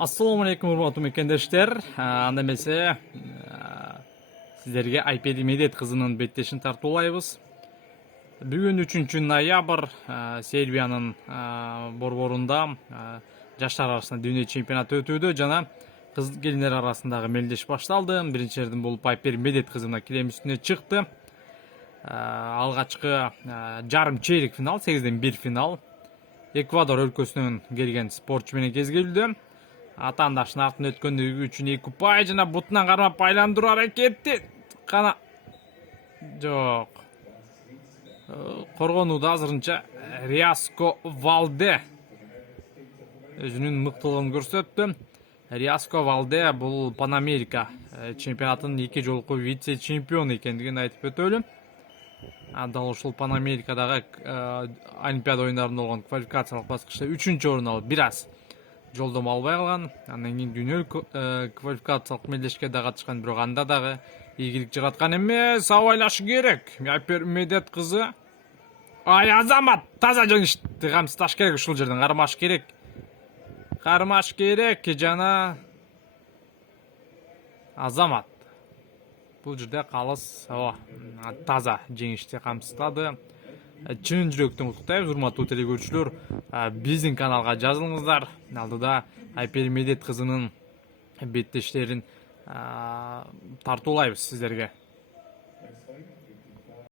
Assalamu alaikum урматтуу мекендештер. Анда эмесе сиздерге iPad Медет кызынын беттешин тартуулайбыз. Бүгүн 3-ноябрь Сербиянын борборунда жаштар арасында дүйнө чемпионаты өтүүдө жана кыз келиндер арасындагы мелдеш башталды. Биринчиден болуп iPad Медет кызына килем үстүнө чыкты. Алгачкы жарым чейрек финал, 8ден 1 финал. Эквадор өлкөсүнөн келген спортчу менен кезгелүүдө. Атаандашынын артынан өткөндүгү үчүн 2 ұпай жана бутунан кармап айландыруу аракети кана жок. Коргонууда азырынча Риаско Валде өзүнүн мыктылыгын көрсөттү. Риаско Валде бул Панамерика чемпионатынын 2 жолку вице чемпиону экендигин айтып өтөлү. Дал ушул Панамерикадагы Олимпиада оюндарында болгон квалификациялык баскычта 3-орун алып бир аз жолдомо албай калган. Андан кийин дүйнөлүк квалификациялык мелдешке да катышкан, бирок анда дагы ийгилик жараткан эмес. Абайлашы керек. iPad Медет кызы. Ай Азамат, таза жеңишти камсыздаш керек, ушул жерден кармаш керек. Кармаш керек жана Азамат. Бул жерде калыс таза жеңишти камсыздады. Чын жүрөктөн куттуктайбыз, урматтуу телекөрүүчүлөр. Биздин каналга жазылыңыздар. Алдыда iPad Медет кызынын беттештерин тартуулайбыз сиздерге.